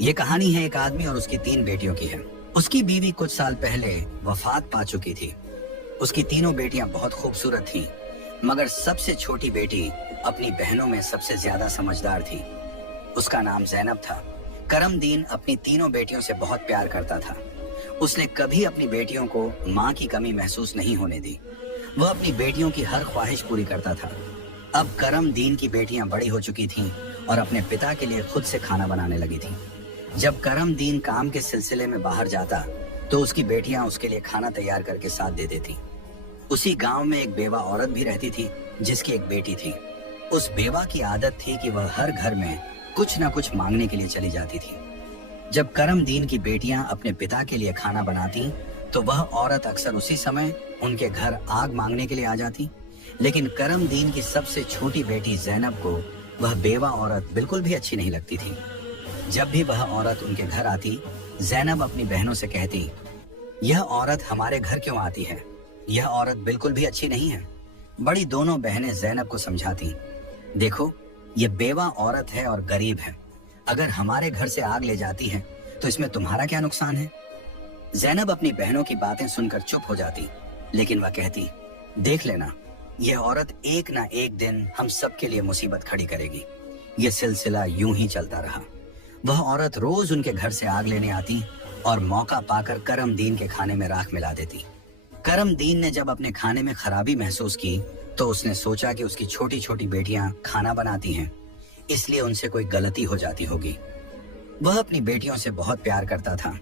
ये कहानी है एक आदमी और उसकी 3 बेटियों की है। उसकी बीवी कुछ साल पहले वफात पा चुकी थी। उसकी तीनों बेटियां बहुत खूबसूरत थीं, मगर सबसे छोटी बेटी अपनी बहनों में सबसे ज्यादा समझदार थी। उसका नाम ज़ैनब था। करमदीन अपनी तीनों बेटियों से बहुत प्यार करता था। उसने कभी अपनी बेटियों को माँ की कमी महसूस नहीं होने दी। वह अपनी बेटियों की हर ख्वाहिश पूरी करता था। अब करमदीन की बेटियां बड़ी हो चुकी थीं और अपने पिता के लिए खुद से खाना बनाने लगी थीं। जब करमदीन काम के सिलसिले में बाहर जाता तो उसकी बेटियां उसके लिए खाना तैयार करके साथ दे देती। उसी गांव में एक बेवा औरत भी रहती थी जिसकी एक बेटी थी। उस बेवा की आदत थी कि वह हर घर में कुछ न कुछ मांगने के लिए चली जाती थी। जब करमदीन की बेटियां अपने पिता के लिए खाना बनाती तो वह औरत अक्सर उसी समय उनके घर आग मांगने के लिए आ जाती। लेकिन करमदीन की सबसे छोटी बेटी ज़ैनब को वह बेवा औरत बिल्कुल भी अच्छी नहीं लगती थी। जब भी वह औरत उनके घर आती, ज़ैनब अपनी बहनों से कहती, यह औरत हमारे घर क्यों आती है? यह औरत बिल्कुल भी अच्छी नहीं है। बड़ी दोनों बहनें ज़ैनब को समझाती, देखो ये बेवा औरत है और गरीब है। अगर हमारे घर से आग ले जाती है तो इसमें तुम्हारा क्या नुकसान है? ज़ैनब अपनी बहनों की बातें सुनकर चुप हो जाती, लेकिन वह कहती, देख लेना, यह औरत एक ना एक दिन हम सबके लिए मुसीबत खड़ी करेगी। यह सिलसिला यूं ही चलता रहा। वह औरत रोज उनके घर से आग लेने आती और मौका पाकर करमदीन के खाने में राख मिला देती। करमदीन ने जब अपने खाने में खराबी महसूस की तो उसने सोचा कि उसकी छोटी छोटी बेटियां खाना बनाती हैं, इसलिए उनसे कोई गलती हो जाती होगी। वह अपनी बेटियों से बहुत प्यार करता था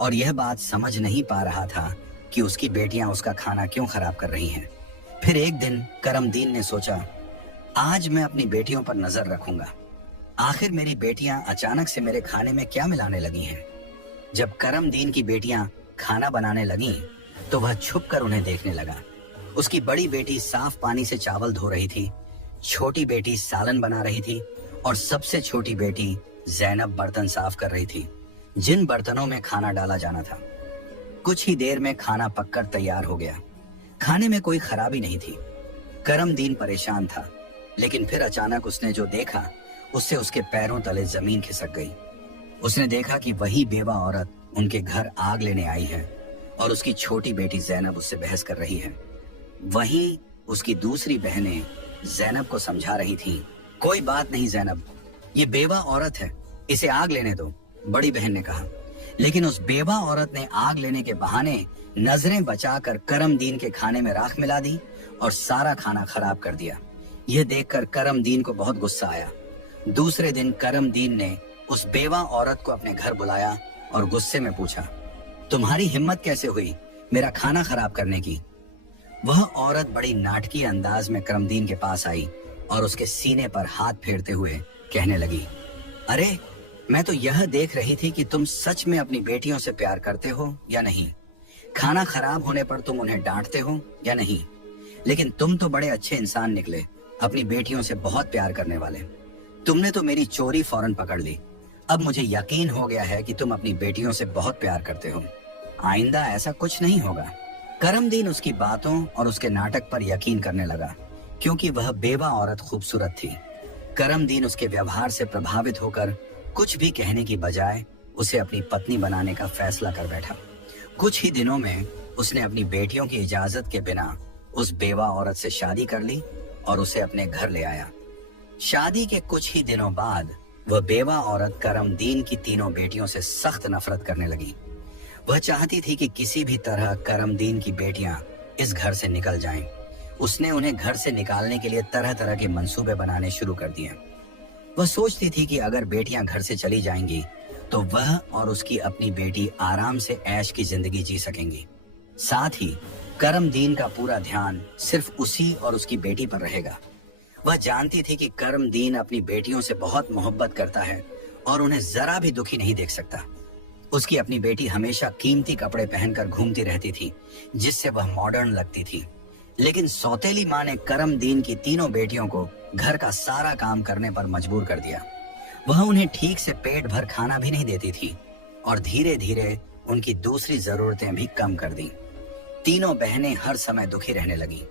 और यह बात समझ नहीं पा रहा था कि उसकी बेटियां उसका खाना क्यों खराब कर रही हैं। फिर एक दिन करमदीन ने सोचा, आज मैं अपनी बेटियों पर नजर रखूंगा। आखिर मेरी बेटियां अचानक से मेरे खाने में क्या मिलाने लगी हैं? जब करमदीन की बेटियां खाना बनाने लगीं, तो वह छुपकर उन्हें देखने लगा। उसकी बड़ी बेटी साफ पानी से चावल धो रही थी, छोटी बेटी सालन बना रही थी और सबसे छोटी बेटी ज़ैनब बर्तन साफ कर रही थी, जिन बर्तनों में खाना डाला जाना था। कुछ ही देर में खाना पककर तैयार हो गया। खाने में कोई खराबी नहीं थी। करमदीन परेशान था, लेकिन फिर अचानक उसने जो देखा उससे उसके पैरों तले जमीन खिसक गई। उसने देखा कि वही बेवा औरत उनके घर आग लेने आई है और उसकी छोटी बेटी ज़ैनब उससे बहस कर रही है। वहीं उसकी दूसरी बहनें ज़ैनब को समझा रही थीं, कोई बात नहीं ज़ैनब, ये बेवा औरत है, इसे आग लेने दो, बड़ी बहन ने कहा। लेकिन उस बेवा औरत ने आग लेने के बहाने नजरें बचाकर करमदीन के खाने में राख मिला दी और सारा खाना खराब कर दिया। यह देखकर करमदीन को बहुत गुस्सा आया। दूसरे दिन करमदीन ने उस बेवा औरत को अपने घर बुलाया और गुस्से में पूछा, तुम्हारी हिम्मत कैसे हुई मेरा खाना खराब करने की? वह औरत बड़ी नाटकीय अंदाज में करमदीन के पास आई और उसके सीने पर हाथ फेरते हुए कहने लगी, अरे मैं तो यह देख रही थी कि तुम सच में अपनी बेटियों से प्यार करते हो या नहीं। खाना खराब होने पर तुम उन्हें डांटते हो या नहीं। लेकिन तुम तो बड़े अच्छे इंसान निकले, अपनी बेटियों से बहुत प्यार करने वाले। तुमने तो मेरी चोरी फौरन पकड़ ली। अब मुझे यकीन हो गया है कि तुम अपनी बेटियों से बहुत प्यार करते हो। आइंदा ऐसा कुछ नहीं होगा। करमदीन उसकी बातों और उसके नाटक पर यकीन करने लगा, क्योंकि वह बेवा औरत खूबसूरत थी। करमदीन उसके व्यवहार से प्रभावित होकर कुछ भी कहने की बजाय उसे अपनी पत्नी बनाने का फैसला कर बैठा। कुछ ही दिनों में उसने अपनी बेटियों की इजाजत के बिना उस बेवा औरत से शादी कर ली और उसे अपने घर ले आया। शादी के कुछ ही दिनों बाद वह बेवा औरत करमदीन की तीनों बेटियों से सख्त नफरत करने लगी। वह चाहती थी कि किसी भी तरह करमदीन की बेटियां इस घर से निकल जाएं। उसने उन्हें घर से निकालने के लिए तरह तरह के मंसूबे बनाने शुरू कर दिए। वह सोचती थी कि अगर बेटियां घर से चली जाएंगी तो वह और उसकी अपनी बेटी आराम से ऐश की जिंदगी जी सकेंगी। साथ ही करमदीन का पूरा ध्यान सिर्फ उसी और उसकी बेटी पर रहेगा। वह जानती थी कि करमदीन अपनी बेटियों से बहुत मोहब्बत करता है और उन्हें जरा भी दुखी नहीं देख सकता। उसकी अपनी बेटी हमेशा कीमती कपड़े पहनकर घूमती रहती थी, जिससे वह मॉडर्न लगती थी। लेकिन सौतेली माँ ने करमदीन की तीनों बेटियों को घर का सारा काम करने पर मजबूर कर दिया। वह उन्हें ठीक से पेट भर खाना भी नहीं देती थी और धीरे धीरे उनकी दूसरी जरूरतें भी कम कर दी। तीनों बहनें हर समय दुखी रहने लगी।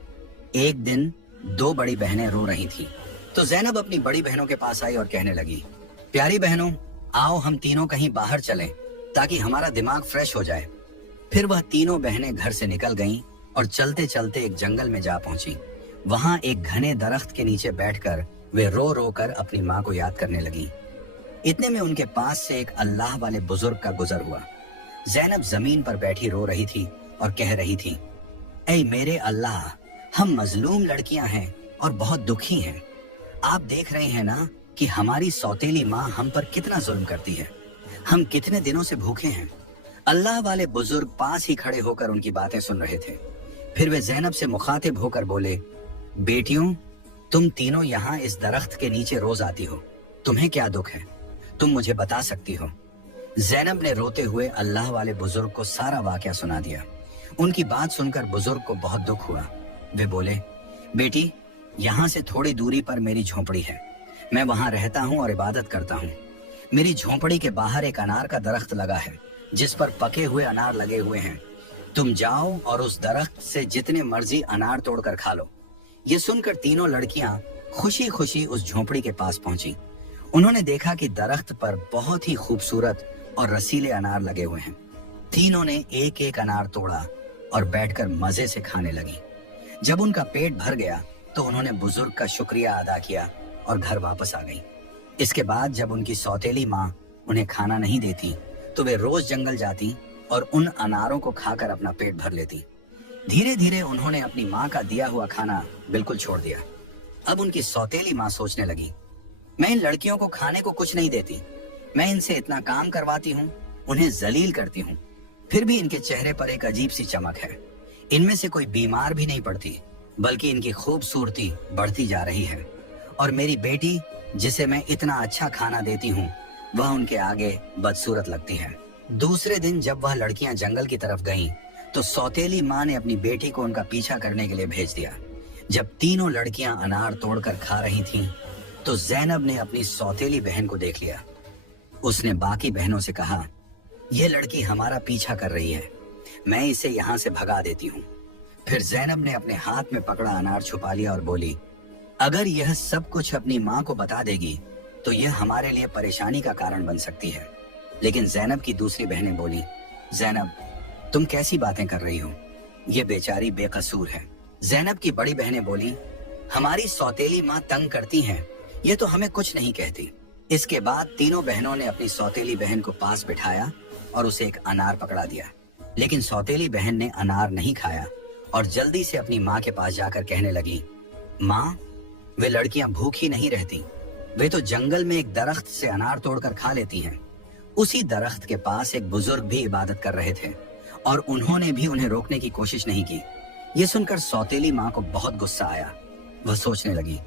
एक दिन 2 बड़ी बहनें रो रही थी तो ज़ैनब अपनी बड़ी बहनों के पास आई और कहने लगी, प्यारी बहनों, आओ हम तीनों कहीं बाहर चलें ताकि हमारा दिमाग फ्रेश हो जाए। फिर वह तीनों बहनें घर से निकल गईं और चलते चलते एक जंगल में जा पहुंची। वहां एक घने दरख्त के नीचे बैठकर वे रो रो कर अपनी माँ को याद करने लगी। इतने में उनके पास से एक अल्लाह वाले बुजुर्ग का गुजर हुआ। ज़ैनब जमीन पर बैठी रो रही थी और कह रही थी, ऐ मेरे अल्लाह, हम मजलूम लड़कियां हैं और बहुत दुखी हैं। आप देख रहे हैं ना कि हमारी सौतेली माँ हम पर कितना जुल्म करती है। हम कितने दिनों से भूखे हैं। अल्लाह वाले बुजुर्ग पास ही खड़े होकर उनकी बातें सुन रहे थे। फिर वे ज़ैनब से मुखातिब होकर बोले, बेटियों, तुम तीनों यहाँ इस दरख्त के नीचे रोज आती हो, तुम्हें क्या दुख है? तुम मुझे बता सकती हो? ज़ैनब ने रोते हुए अल्लाह वाले बुजुर्ग को सारा वाकया सुना दिया। उनकी बात सुनकर बुजुर्ग को बहुत दुख हुआ। वे बोले, बेटी, यहाँ से थोड़ी दूरी पर मेरी झोपड़ी है। मैं वहाँ रहता हूँ और इबादत करता हूँ। मेरी झोपड़ी के बाहर एक अनार का दरख्त लगा है जिस पर पके हुए अनार लगे हुए हैं। तुम जाओ और उस दरख्त से जितने मर्जी अनार तोड़कर खा लो। ये सुनकर तीनों लड़कियां खुशी खुशी उस झोपड़ी के पास पहुंची। उन्होंने देखा कि दरख्त पर बहुत ही खूबसूरत और रसीले अनार लगे हुए हैं। तीनों ने एक एक अनार तोड़ा और बैठकर मजे से खाने लगी। जब उनका पेट भर गया तो उन्होंने बुजुर्ग का शुक्रिया अदा किया और घर वापस आ गई। इसके बाद जब उनकी सौतेली माँ उन्हें खाना नहीं देती तो वे रोज जंगल जाती और उन अनारों को खाकर अपना पेट भर लेती। धीरे धीरे उन्होंने अपनी माँ का दिया हुआ खाना बिल्कुल छोड़ दिया। अब उनकी सौतेली माँ सोचने लगी, मैं इन लड़कियों को खाने को कुछ नहीं देती, मैं इनसे इतना काम करवाती हूँ, उन्हें जलील करती हूँ, फिर भी इनके चेहरे पर एक अजीब सी चमक है। इनमें से कोई बीमार भी नहीं पड़ती, बल्कि इनकी खूबसूरती बढ़ती जा रही है। और मेरी बेटी, जिसे मैं इतना अच्छा खाना देती हूँ, वह उनके आगे बदसूरत लगती है। दूसरे दिन जब वह लड़कियां जंगल की तरफ गईं, तो सौतेली माँ ने अपनी बेटी को उनका पीछा करने के लिए भेज दिया। जब तीनों लड़कियां अनार तोड़कर खा रही थीं, तो ज़ैनब ने अपनी सौतेली बहन को देख लिया। उसने बाकी बहनों से कहा, यह लड़की हमारा पीछा कर रही है, मैं इसे यहाँ से भगा देती हूँ। फिर ज़ैनब ने अपने हाथ में पकड़ा अनार छुपा लिया और बोली, अगर यह सब कुछ अपनी माँ को बता देगी तो यह हमारे लिए परेशानी का कारण बन सकती है। लेकिन ज़ैनब की दूसरी बहनें बोली, ज़ैनब, तुम कैसी बातें कर रही हो? ये बेचारी बेकसूर है। ज़ैनब की बड़ी बहनें बोली, हमारी सौतेली माँ तंग करती हैं, ये तो हमें कुछ नहीं कहती। इसके बाद तीनों बहनों ने अपनी सौतेली बहन को पास बिठाया और उसे एक अनार पकड़ा दिया। लेकिन सौतेली बहन ने अनार नहीं खाया और जल्दी से अपनी माँ के पास जाकर कहने लगी, माँ, वे लड़कियां भूखी नहीं रहती, वे तो जंगल में एक दरख्त से अनार तोड़कर खा लेती हैं। उसी दरख्त के पास एक बुजुर्ग भी इबादत कर रहे थे और उन्होंने भी उन्हें रोकने की कोशिश नहीं की। ये सुनकर सौतेली माँ को बहुत गुस्सा आया। वह सोचने लगी,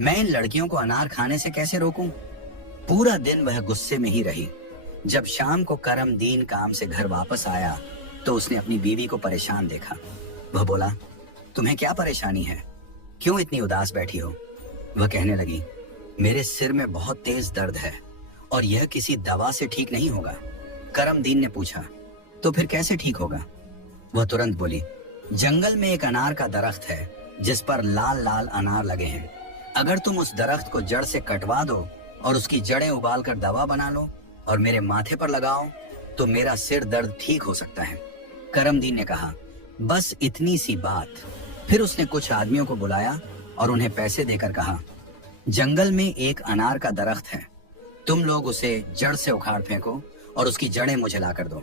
मैं इन लड़कियों को अनार खाने से कैसे रोकूं? पूरा दिन वह गुस्से में ही रही। जब शाम को करमदीन काम से घर वापस आया तो उसने अपनी बीवी को परेशान देखा। वह बोला, तुम्हें क्या परेशानी है? क्यों इतनी उदास बैठी हो? वह कहने लगी, मेरे सिर में बहुत तेज दर्द है और यह किसी दवा से ठीक नहीं होगा। करमदीन ने पूछा, तो फिर कैसे ठीक होगा? वह तुरंत बोली, जंगल में एक अनार का दरख्त है जिस पर लाल लाल अनार लगे हैं। अगर तुम उस दरख्त को जड़ से कटवा दो और उसकी जड़ें उबालकर दवा बना लो और मेरे माथे पर लगाओ तो मेरा सिर दर्द ठीक हो सकता है। करमदीन ने कहा, बस इतनी सी बात। फिर उसने कुछ आदमियों को बुलाया और उन्हें पैसे देकर कहा, जंगल में एक अनार का दरख्त है, तुम लोग उसे जड़ से उखाड़ फेंको और उसकी जड़ें मुझे ला कर दो।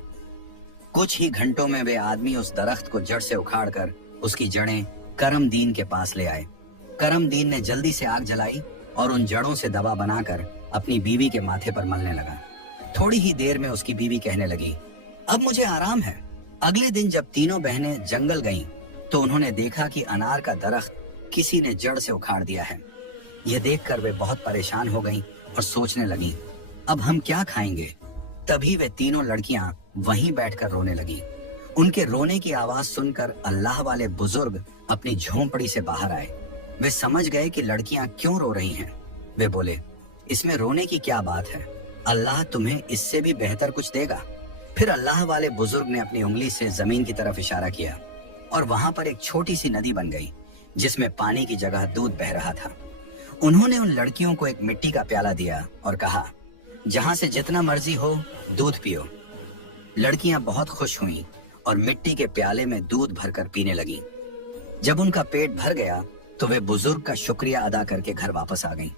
कुछ ही घंटों में वे आदमी उस दरख्त को जड़ से उखाड़कर उसकी जड़ें करमदीन के पास ले आए। करमदीन ने जल्दी से आग जलाई और उन जड़ों से दवा बनाकर अपनी बीवी के माथे पर मलने लगा। थोड़ी ही देर में उसकी बीवी कहने लगी, अब मुझे आराम है। अगले दिन जब तीनों बहनें जंगल गईं, तो उन्होंने देखा कि अनार का दरख्त किसी ने जड़ से उखाड़ दिया है। यह देखकर वे बहुत परेशान हो गईं और सोचने लगी, अब हम क्या खाएंगे? तभी वे तीनों लड़कियां वहीं बैठकर रोने लगी। उनके रोने की आवाज सुनकर अल्लाह वाले बुजुर्ग अपनी झोंपड़ी से बाहर आए। वे समझ गए कि लड़कियां क्यों रो रही हैं। वे बोले, इसमें रोने की क्या बात है? अल्लाह तुम्हें इससे भी बेहतर कुछ देगा। फिर अल्लाह वाले बुजुर्ग ने अपनी उंगली से जमीन की तरफ इशारा किया और वहां पर एक छोटी सी नदी बन गई जिसमें पानी की जगह दूध बह रहा था। उन्होंने उन लड़कियों को एक मिट्टी का प्याला दिया और कहा, जहां से जितना मर्जी हो दूध पियो। लड़कियां बहुत खुश हुईं और मिट्टी के प्याले में दूध भरकर पीने लगीं। जब उनका पेट भर गया तो वे बुजुर्ग का शुक्रिया अदा करके घर वापस आ गईं।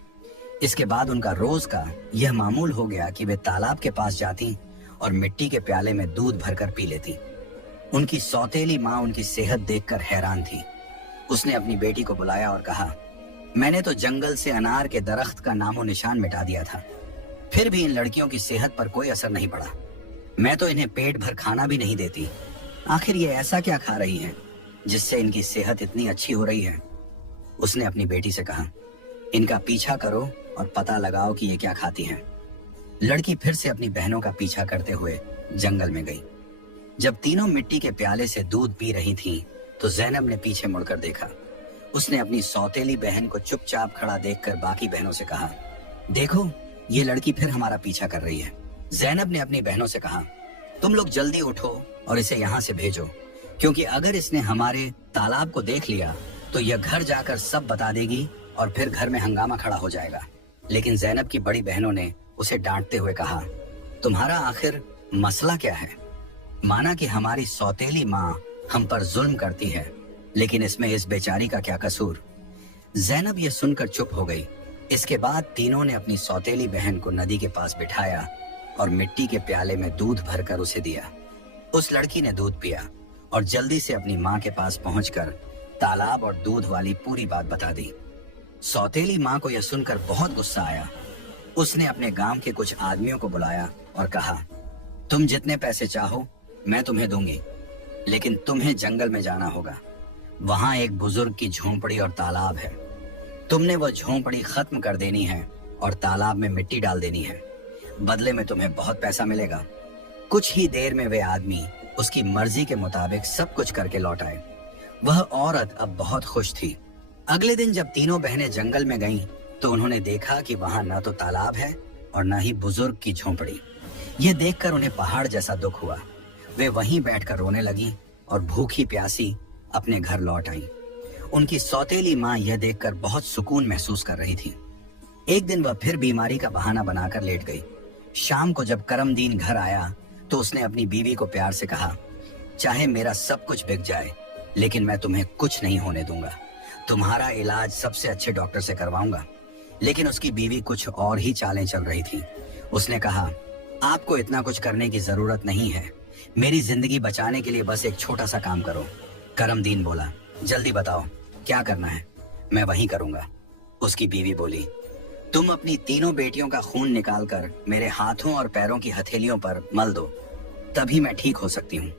इसके बाद उनका रोज का यह मामूल हो गया कि वे तालाब के पास जाती और मिट्टी के प्याले में दूध भरकर पी लेती। उनकी सौतेली माँ उनकी सेहत देखकर हैरान थी। उसने अपनी बेटी को बुलाया और कहा, मैंने तो जंगल से अनार के दरख्त का नामो निशान मिटा दिया था, फिर भी इन लड़कियों की सेहत पर कोई असर नहीं पड़ा। मैं तो इन्हें पेट भर खाना भी नहीं देती। आखिर ये ऐसा क्या खा रही हैं जिससे इनकी सेहत इतनी अच्छी हो रही है? उसने अपनी बेटी से कहा, इनका पीछा करो और पता लगाओ कि ये क्या खाती हैं। लड़की फिर से अपनी बहनों का पीछा करते हुए जंगल में गई। जब तीनों मिट्टी के प्याले से दूध पी रही थीं, तो ज़ैनब ने पीछे मुड़कर देखा। उसने अपनी सौतेली बहन को चुपचाप खड़ा देखकर बाकी बहनों से कहा, देखो ये लड़की फिर हमारा पीछा कर रही है। ज़ैनब ने अपनी बहनों से कहा, तुम लोग जल्दी उठो और इसे यहाँ से भेजो, क्योंकि अगर इसने हमारे तालाब को देख लिया तो यह घर जाकर सब बता देगी और फिर घर में हंगामा खड़ा हो जाएगा। लेकिन ज़ैनब की बड़ी बहनों ने उसे डांटते हुए कहा, तुम्हारा आखिर मसला क्या है? माना कि हमारी सौतेली माँ हम पर जुल्म करती है, लेकिन इसमें इस बेचारी का क्या कसूर? ज़ैनब ये सुनकर चुप हो गई। इसके बाद तीनों ने अपनी सौतेली बहन को नदी के पास बिठाया और मिट्टी के प्याले में दूध भरकर उसे दिया। उस लड़की ने दूध पिया और जल्दी से अपनी माँ के पास पहुंचकर तालाब और दूध वाली पूरी बात बता दी। सौतेली माँ को यह सुनकर बहुत गुस्सा आया। उसने अपने गांव के कुछ आदमियों को बुलाया और कहा, तुम जितने पैसे चाहो मैं तुम्हें दूंगी, लेकिन तुम्हें जंगल में जाना होगा। वहां एक बुजुर्ग की झोंपड़ी और तालाब है। तुमने वह झोंपड़ी खत्म कर देनी है और तालाब में मिट्टी डाल देनी है। बदले में तुम्हें बहुत पैसा मिलेगा। कुछ ही देर में वे आदमी उसकी मर्जी के मुताबिक सब कुछ करके लौट आए। वह औरत अब बहुत खुश थी। अगले दिन जब तीनों बहनें जंगल में गईं, तो उन्होंने देखा कि वहां न तो तालाब है और न ही बुजुर्ग की झोंपड़ी। यह देखकर उन्हें पहाड़ जैसा दुख हुआ। वे वहीं बैठकर रोने लगी और भूखी प्यासी अपने घर लौट आई। उनकी सौतेली माँ यह देखकर बहुत सुकून महसूस कर रही थी। एक दिन वह फिर बीमारी का बहाना बनाकर लेट गई। शाम को जब करमदीन घर आया तो उसने अपनी बीवी को प्यार से कहा, चाहे मेरा सब कुछ बिक जाए, लेकिन मैं तुम्हें कुछ नहीं होने दूंगा। तुम्हारा इलाज सबसे अच्छे डॉक्टर से करवाऊंगा। लेकिन उसकी बीवी कुछ और ही चालें चल रही थी। उसने कहा, आपको इतना कुछ करने की जरूरत नहीं है। मेरी जिंदगी बचाने के लिए बस एक छोटा सा काम करो। करमदीन बोला, जल्दी बताओ क्या करना है, मैं वही करूंगा। उसकी बीवी बोली, तुम अपनी तीनों बेटियों का खून निकालकर मेरे हाथों और पैरों की हथेलियों पर मल दो, तभी मैं ठीक हो सकती हूँ।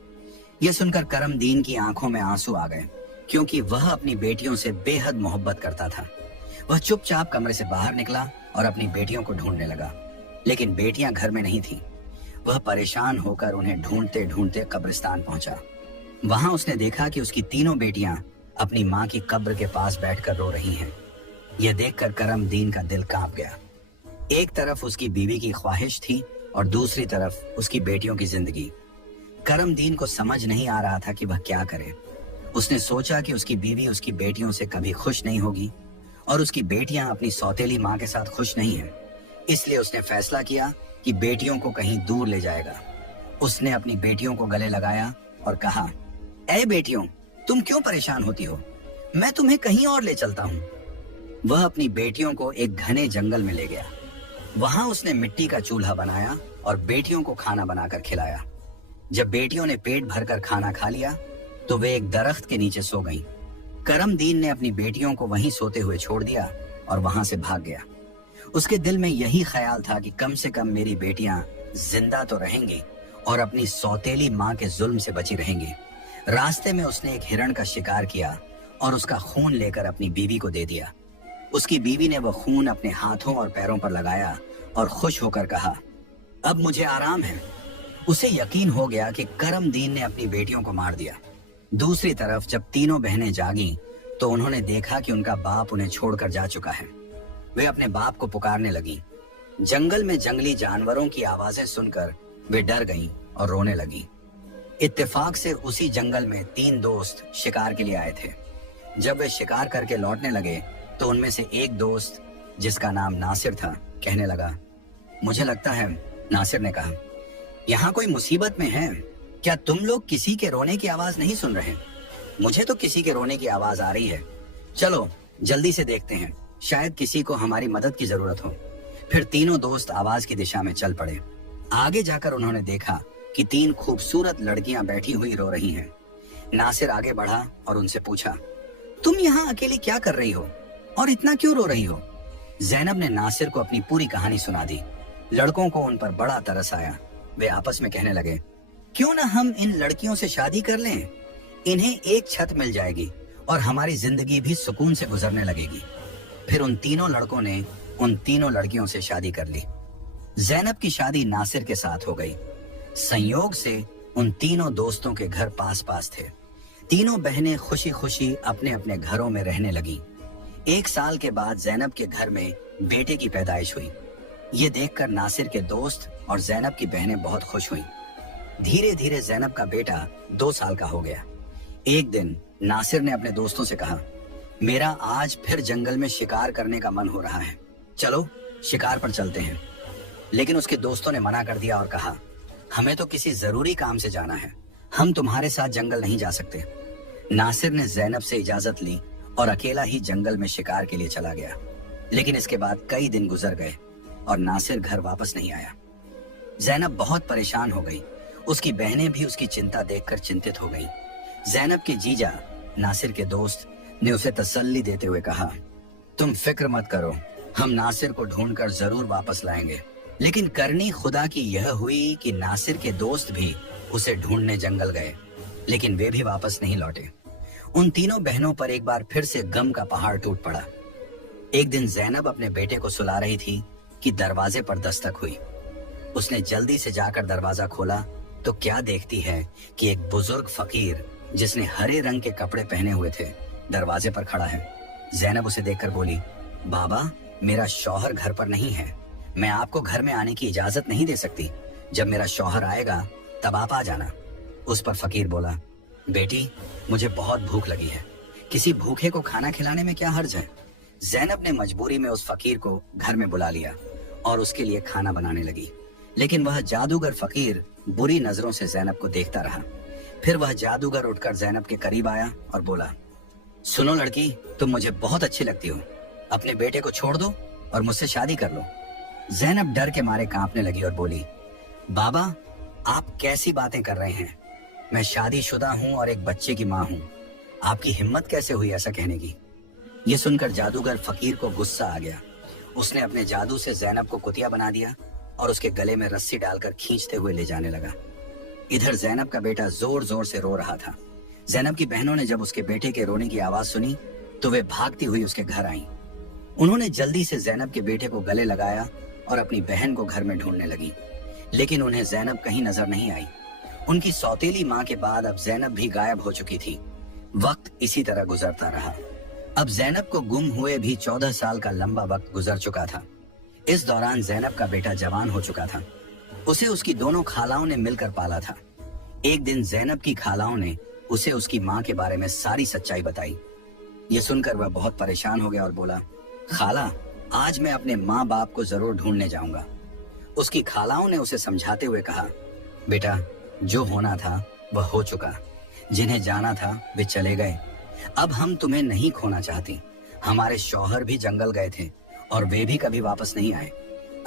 यह सुनकर करमदीन की आंखों में आंसू आ गए, क्योंकि वह अपनी बेटियों से बेहद मोहब्बत करता था। वह चुपचाप कमरे से बाहर निकला और अपनी बेटियों को ढूंढने लगा, लेकिन बेटियां घर में नहीं थीं। वह परेशान होकर उन्हें ढूंढते ढूंढते कब्रिस्तान पहुंचा। वहां उसने देखा कि उसकी तीनों बेटियां अपनी माँ की कब्र के पास बैठकर रो रही हैं। यह देखकर करमदीन का दिल कांप गया। एक तरफ उसकी बीवी की ख्वाहिश थी और दूसरी तरफ उसकी बेटियों की जिंदगी। करमदीन को समझ नहीं आ रहा था कि वह क्या करे। उसने सोचा कि उसकी बीवी उसकी बेटियों से कभी खुश नहीं होगी और उसकी बेटियां अपनी सौतेली माँ के साथ खुश नहीं हैं। इसलिए उसने फैसला किया कि बेटियों को कहीं दूर ले जाएगा। उसने अपनी बेटियों को गले लगाया और कहा, ऐ बेटियों, तुम क्यों परेशान होती हो? मैं तुम्हें कहीं और ले चलता हूँ। वह अपनी बेटियों को एक घने जंगल में ले गया। वहां उसने मिट्टी का चूल्हा बनाया और बेटियों को खाना बनाकर खिलाया। जब बेटियों ने पेट भरकर खाना खा लिया तो वे एक दरख्त के नीचे सो गईं। करमदीन ने अपनी बेटियों को वहीं सोते हुए छोड़ दिया और वहां से भाग गया। उसके दिल में यही ख्याल था कि कम से कम मेरी बेटियां जिंदा तो रहेंगी और अपनी सौतेली माँ के जुल्म से बची रहेंगी। रास्ते में उसने एक हिरण का शिकार किया और उसका खून लेकर अपनी बीवी को दे दिया। उसकी बीवी ने वह खून अपने हाथों और पैरों पर लगाया और खुश होकर कहा, अब मुझे आराम है। उसे यकीन हो गया कि करमदीन ने अपनी बेटियों को मार दिया। दूसरी तरफ जब तीनों बहनें जागीं तो उन्होंने देखा कि उनका बाप उन्हें छोड़कर जा चुका है। वे अपने बाप को पुकारने लगीं। जंगल में जंगली जानवरों की आवाजें सुनकर वे डर गईं और रोने लगीं। इत्तेफाक से उसी जंगल में 3 दोस्त शिकार के लिए आए थे। जब वे शिकार करके लौटने लगे तो उनमें से एक दोस्त, जिसका नाम नासिर था, कहने लगा, मुझे लगता है, नासिर ने कहा, यहाँ कोई मुसीबत में है। क्या तुम लोग किसी के रोने की आवाज नहीं सुन रहे? मुझे तो किसी के रोने की आवाज आ रही है। चलो जल्दी से देखते हैं, शायद किसी को हमारी मदद की जरूरत हो। फिर तीनों दोस्त आवाज की दिशा में चल पड़े। आगे जाकर उन्होंने देखा कि 3 खूबसूरत लड़कियां बैठी हुई रो रही हैं। नासिर आगे बढ़ा और उनसे पूछा, तुम यहाँ अकेली क्या कर रही हो और इतना क्यों रो रही हो? ज़ैनब ने नासिर को अपनी पूरी कहानी सुना दी। लड़कों को उन पर बड़ा तरस आया। वे आपस में कहने लगे, क्यों ना हम इन लड़कियों से शादी कर लें? इन्हें एक छत मिल जाएगी और हमारी जिंदगी भी सुकून से गुजरने लगेगी। फिर उन तीनों लड़कों ने उन तीनों लड़कियों से शादी कर ली। ज़ैनब की शादी नासिर के साथ हो गई। संयोग से उन तीनों दोस्तों के घर पास पास थे। तीनों बहनें खुशी खुशी अपने अपने घरों में रहने लगी। 1 साल के बाद ज़ैनब के घर में बेटे की पैदाइश हुई। ये देखकर नासिर के दोस्त और ज़ैनब की बहनें बहुत खुश हुईं। धीरे धीरे ज़ैनब का बेटा 2 साल का हो गया। एक दिन नासिर ने अपने दोस्तों से कहा, मेरा आज फिर जंगल में शिकार करने का मन हो रहा है, चलो शिकार पर चलते हैं। लेकिन उसके दोस्तों ने मना कर दिया और कहा, हमें तो किसी जरूरी काम से जाना है, हम तुम्हारे साथ जंगल नहीं जा सकते। नासिर ने ज़ैनब से इजाजत ली और अकेला ही जंगल में शिकार के लिए चला गया। लेकिन इसके बाद कई दिन गुजर गए और नासिर घर वापस नहीं आया। ज़ैनब बहुत परेशान हो गई। उसकी बहनें भी उसकी चिंता देखकर चिंतित हो गईं। ज़ैनब के जीजा नासिर के दोस्त ने उसे तसल्ली देते हुए कहा, तुम फिक्र मत करो, हम नासिर को ढूंढकर जरूर वापस लाएंगे। लेकिन करनी खुदा की यह हुई कि नासिर के दोस्त भी उसे ढूंढने जंगल गए, लेकिन वे भी वापस नहीं लौटे। उन तीनों बहनों पर एक बार फिर से गम का पहाड़ टूट पड़ा। एक दिन ज़ैनब अपने बेटे को सुला रही थी कि दरवाजे पर दस्तक हुई। उसने जल्दी से जाकर दरवाजा खोला तो क्या देखती है कि एक बुजुर्ग फकीर जिसने हरे रंग के कपड़े पहने हुए थे दरवाजे पर खड़ा है। ज़ैनब उसे देखकर बोली, बाबा, मेरा शौहर घर पर नहीं है, मैं आपको घर में आने की इजाजत नहीं दे सकती। जब मेरा शौहर आएगा तब आप आ जाना। उस पर फकीर बोला, बेटी, मुझे बहुत भूख लगी है, किसी भूखे को खाना खिलाने में क्या हर्ज है। ज़ैनब ने मजबूरी में उस फकीर को घर में बुला लिया और उसके लिए खाना बनाने लगी। लेकिन वह जादूगर फकीर बुरी नजरों से ज़ैनब को देखता रहा। फिर वह जादूगर उठकर ज़ैनब के करीब आया और बोला, सुनो लड़की, तुम मुझे बहुत अच्छी लगती हो, अपने बेटे को छोड़ दो और मुझसे शादी कर लो। ज़ैनब डर के मारे कांपने लगी और बोली, बाबा, आप कैसी बातें कर रहे हैं? मैं शादीशुदा हूँ और एक बच्चे की माँ हूँ, आपकी हिम्मत कैसे हुई ऐसा कहने की? ये सुनकर जादूगर फकीर को गुस्सा आ गया। उसने अपने जादू से ज़ैनब को कुतिया बना दिया और उसके गले में रस्सी डालकर खींचते हुए ले जाने लगा। इधर ज़ैनब का बेटा जोर जोर से रो रहा था। ज़ैनब की बहनों ने जब उसके बेटे के रोने की आवाज सुनी तो वे भागती हुई उसके घर आईं। उन्होंने जल्दी से ज़ैनब के बेटे को गले लगाया और अपनी बहन को घर में ढूंढने लगी। लेकिन उन्हें ज़ैनब कहीं नजर नहीं आई। उनकी सौतेली माँ के बाद अब ज़ैनब भी गायब हो चुकी थी। वक्त इसी तरह गुजरता रहा। अब ज़ैनब को गुम हुए भी 14 साल का लंबा वक्त गुजर चुका था। इस दौरान ज़ैनब का बेटा जवान हो चुका था। उसे उसकी दोनों खालाओं ने मिलकर पाला था। एक दिन ज़ैनब की खालाओं ने उसे उसकी माँ के बारे में सारी सच्चाई बताई। ये सुनकर वह बहुत परेशान हो गया और बोला, खाला, आज मैं अपने माँ बाप को जरूर ढूंढने जाऊंगा। उसकी खालाओं ने उसे समझाते हुए कहा, बेटा, जो होना था वह हो चुका, जिन्हें जाना था वे चले गए। अब हम तुम्हें नहीं खोना चाहती। हमारे शौहर भी जंगल गए थे और वे भी कभी वापस नहीं आए।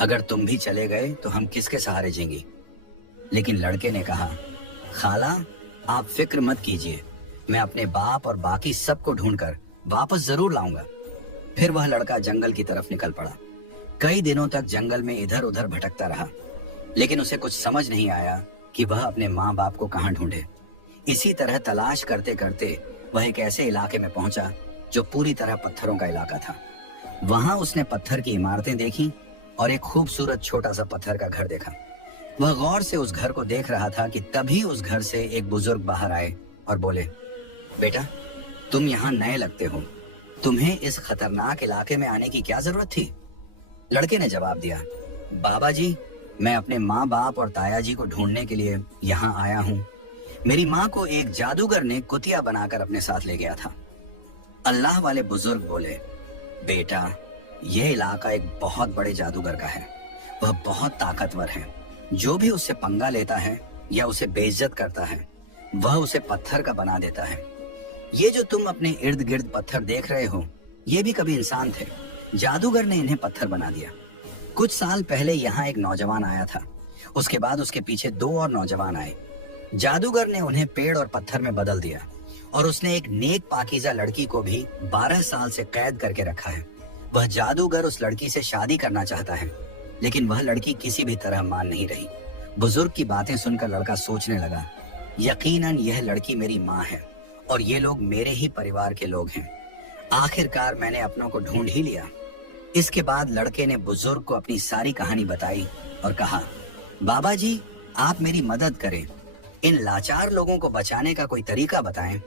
अगर तुम भी चले गए तो हम किसके सहारे जीएंगे? लेकिन लड़के ने कहा, खाला, आप फिक्र मत कीजिए, मैं अपने बाप और बाकी सबको ढूंढकर वापस जरूर लाऊंगा। फिर वह लड़का जंगल की तरफ निकल पड़ा। कई दिनों तक जंगल में इधर उधर भटकता रहा, लेकिन उसे कुछ समझ नहीं आया कि वह अपने माँ बाप को कहाँ ढूंढे। इसी तरह तलाश करते करते वह एक ऐसे इलाके में पहुंचा जो पूरी तरह पत्थरों का इलाका था। वहां उसने पत्थर की इमारतें देखी और एक खूबसूरत छोटा सा पत्थर का घर देखा। वह गौर से उस घर को देख रहा था कि तभी उस घर से एक बुजुर्ग बाहर आए और बोले, बेटा, तुम यहाँ नए लगते हो, तुम्हें इस खतरनाक इलाके में आने की क्या जरूरत थी? लड़के ने जवाब दिया, बाबा जी, मैं अपने माँ बाप और ताया जी को ढूंढने के लिए यहाँ आया हूँ। मेरी माँ को एक जादूगर ने कुतिया बनाकर अपने साथ ले गया था। अल्लाह वाले बुजुर्ग बोले, बेटा, यह इलाका एक बहुत बड़े जादूगर का है। वह बहुत ताकतवर है। जो भी उससे पंगा लेता है या उसे बेइज्जत करता है, वह उसे पत्थर का बना देता है। ये जो तुम अपने इर्द गिर्द पत्थर देख रहे हो, ये भी कभी इंसान थे। जादूगर ने इन्हें पत्थर बना दिया। कुछ साल पहले यहाँ एक नौजवान आया था। उसके बाद उसके पीछे 2 और नौजवान आए। जादूगर ने उन्हें पेड़ और पत्थर में बदल दिया और उसने एक नेक पाकीज़ा लड़की को भी 12 साल से कैद करके रखा है। वह जादूगर उस लड़की से शादी करना चाहता है, लेकिन वह लड़की किसी भी तरह मान नहीं रही। बुजुर्ग की बातें सुनकर लड़का सोचने लगा, यकीनन यह लड़की मेरी माँ है और ये लोग मेरे ही परिवार के लोग हैं। आखिरकार मैंने अपनों को ढूंढ ही लिया। इसके बाद लड़के ने बुजुर्ग को अपनी सारी कहानी बताई और कहा, बाबा जी, आप मेरी मदद करें। इन लाचार लोगों को बचाने का कोई तरीका बताएं।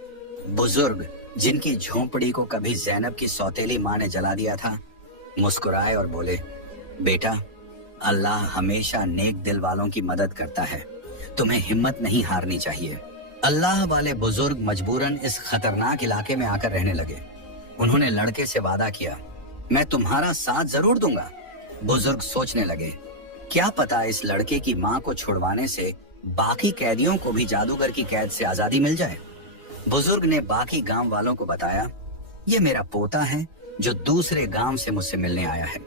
बुजुर्ग, जिनकी झोंपड़ी को कभी ज़ैनब की सौतेली माँ ने जला दिया था, मुस्कुराए और बोले, बेटा, अल्लाह हमेशा नेक दिल वालों की मदद करता है। तुम्हें हिम्मत नहीं हारनी चाहिए। अल्लाह वाले बुजुर्ग मजबूरन इस खतरनाक इलाके में आकर रहने लगे। उन्होंने लड़के से वादा किया, मैं तुम्हारा साथ जरूर दूंगा। बुजुर्ग सोचने लगे, क्या पता इस लड़के की माँ को छुड़वाने से बाकी कैदियों को भी जादूगर की कैद से आजादी मिल जाए। बुजुर्ग ने बाकी गांव वालों को बताया, ये मेरा पोता है जो दूसरे गांव से मुझसे मिलने आया है।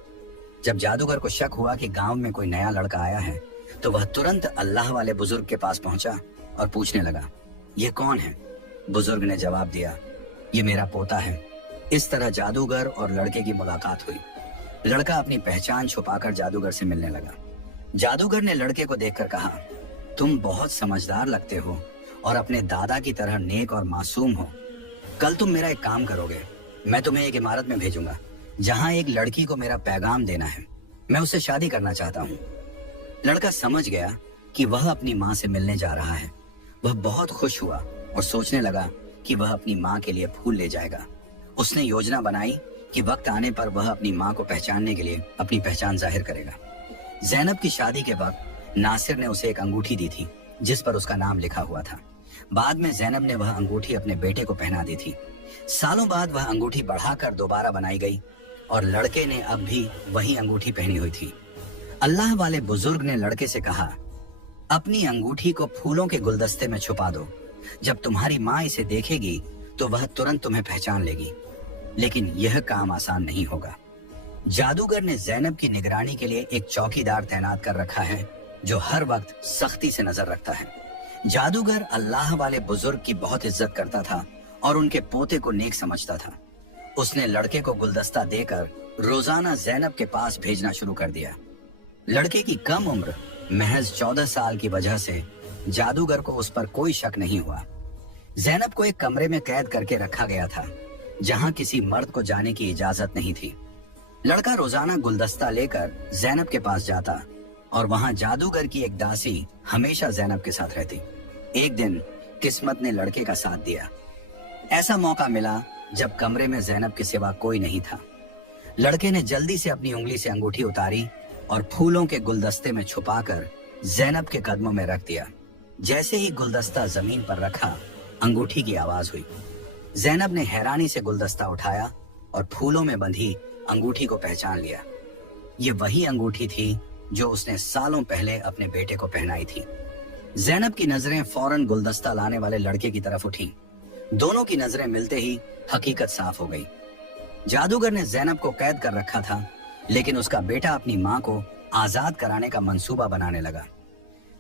जब जादूगर को शक हुआ कि गांव में कोई नया लड़का आया है, तो वह तुरंत अल्लाह वाले बुजुर्ग के पास पहुंचा और पूछने लगा, ये कौन है? बुजुर्ग ने जवाब दिया, ये मेरा पोता है। इस तरह जादूगर और लड़के की मुलाकात हुई। लड़का अपनी पहचान छुपाकर जादूगर से मिलने लगा। जादूगर ने लड़के को देखकर कहा, तुम बहुत समझदार लगते हो और अपने दादा की तरह नेक और मासूम हो। कल तुम मेरा एक काम करोगे। मैं तुम्हें एक इमारत में भेजूंगा जहां एक लड़की को मेरा पैगाम देना है। मैं उससे शादी करना चाहता हूँ। लड़का समझ गया कि वह अपनी माँ से मिलने जा रहा है। वह बहुत खुश हुआ और सोचने लगा कि वह अपनी माँ के लिए फूल ले जाएगा। उसने योजना बनाई कि वक्त आने पर वह अपनी माँ को पहचानने के लिए अपनी पहचान जाहिर करेगा। ज़ैनब की शादी के वक्त नासिर ने उसे एक अंगूठी दी थी जिस पर उसका नाम लिखा हुआ था। बाद में ज़ैनब ने वह अंगूठी अपने बेटे को पहना दी थी। सालों बाद वह अंगूठी बढ़ाकर दोबारा बनाई गई और लड़के ने अब भी वही अंगूठी पहनी हुई थी। अल्लाह वाले बुजुर्ग ने लड़के से कहा, अपनी अंगूठी को फूलों के गुलदस्ते में छुपा दो। जब तुम्हारी माँ इसे देखेगी तो वह तुरंत तुम्हें पहचान लेगी। लेकिन यह काम आसान नहीं होगा। जादूगर ने ज़ैनब की निगरानी के लिए एक चौकीदार तैनात कर रखा है जो हर वक्त सख्ती से नजर रखता है। जादूगर अल्लाह वाले बुजुर्ग की बहुत इज्जत करता था और उनके पोते को नेक समझता था। उसने लड़के को गुलदस्ता देकर रोजाना ज़ैनब के पास भेजना शुरू कर दिया। लड़के की कम उम्र महज 14 साल की वजह से जादूगर को उस पर कोई शक नहीं हुआ। ज़ैनब को एक कमरे में कैद करके रखा गया था जहां किसी मर्द को जाने की इजाजत नहीं थी। लड़का रोजाना गुलदस्ता लेकर ज़ैनब के पास जाता और वहां जादूगर की एक दासी हमेशा ज़ैनब के साथ रहती। एक दिन किस्मत ने लड़के का साथ दिया। ऐसा मौका मिला जब कमरे में ज़ैनब के सिवा कोई नहीं था। लड़के ने जल्दी से अपनी उंगली से अंगूठी उतारी और फूलों के गुलदस्ते में छुपाकर ज़ैनब के कदमों में रख दिया। जैसे ही गुलदस्ता जमीन पर रखा, अंगूठी की आवाज हुई। ज़ैनब ने हैरानी से गुलदस्ता उठाया और फूलों में बंधी अंगूठी को पहचान लिया। ये वही अंगूठी थी जो उसने सालों पहले अपने बेटे को पहनाई थी। ज़ैनब की नजरें फौरन गुलदस्ता लाने वाले लड़के की तरफ उठी। दोनों की नजरें मिलते ही हकीकत साफ हो गई। जादूगर ने ज़ैनब को कैद कर रखा था, लेकिन उसका बेटा अपनी माँ को आजाद कराने का मंसूबा बनाने लगा।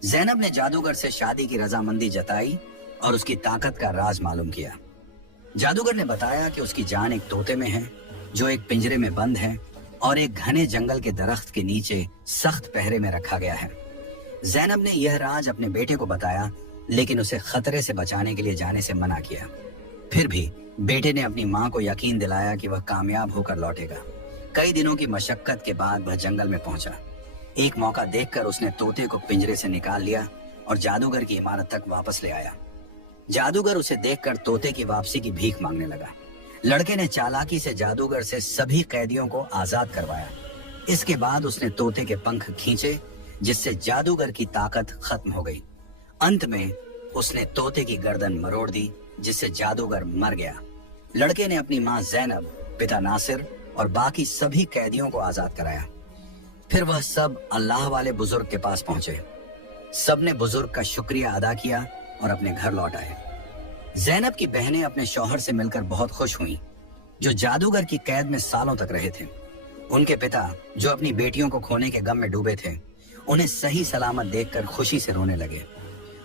ज़ैनब ने जादूगर से शादी की रजामंदी जताई और उसकी ताकत का राज मालूम किया। जादूगर ने बताया कि उसकी जान एक तोते में है जो एक पिंजरे में बंद है और एक घने जंगल के दरख्त के नीचे सख्त पहरे में रखा गया है। ज़ैनब ने यह राज अपने बेटे को बताया, लेकिन उसे खतरे से बचाने के लिए जाने से मना किया। फिर भी बेटे ने अपनी माँ को यकीन दिलाया कि वह कामयाब होकर लौटेगा। कई दिनों की मशक्कत के बाद वह जंगल में पहुंचा। एक मौका देखकर उसने तोते को पिंजरे से निकाल लिया और जादूगर की इमारत तक वापस ले आया। जादूगर उसे देखकर तोते की वापसी की भीख मांगने लगा। लड़के ने चालाकी से जादूगर से सभी कैदियों को आजाद करवाया। इसके बाद उसने तोते के पंख खींचे, जिससे जादूगर की ताकत खत्म हो गई। अंत में उसने तोते की गर्दन मरोड़ दी, जिससे जादूगर मर गया। लड़के ने अपनी माँ ज़ैनब, पिता नासिर और बाकी सभी कैदियों को आजाद कराया। फिर वह सब अल्लाह वाले बुजुर्ग के पास पहुंचे। सबने बुजुर्ग का शुक्रिया अदा किया और अपने घर लौट आए। ज़ैनब की बहनें अपने शौहर से मिलकर बहुत खुश हुईं, जो जादूगर की कैद में सालों तक रहे थे। उनके पिता, जो अपनी बेटियों को खोने के गम में डूबे थे, उन्हें सही सलामत देखकर खुशी से रोने लगे।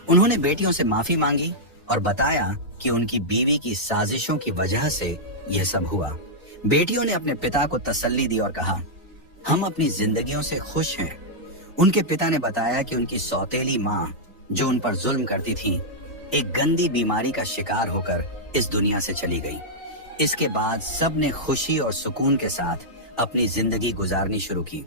उन्होंने बेटियों से माफी मांगी और बताया कि उनकी बीवी की साजिशों की वजह से यह सब हुआ। बेटियों ने अपने पिता को तसल्ली दी और कहा, हम अपनी जिंदगियों से खुश हैं। उनके पिता ने बताया कि उनकी सौतेली माँ, जो उन पर जुल्म करती थी, एक गंदी बीमारी का शिकार होकर इस दुनिया से चली गई। इसके बाद सब ने खुशी और सुकून के साथ अपनी जिंदगी गुजारनी शुरू की।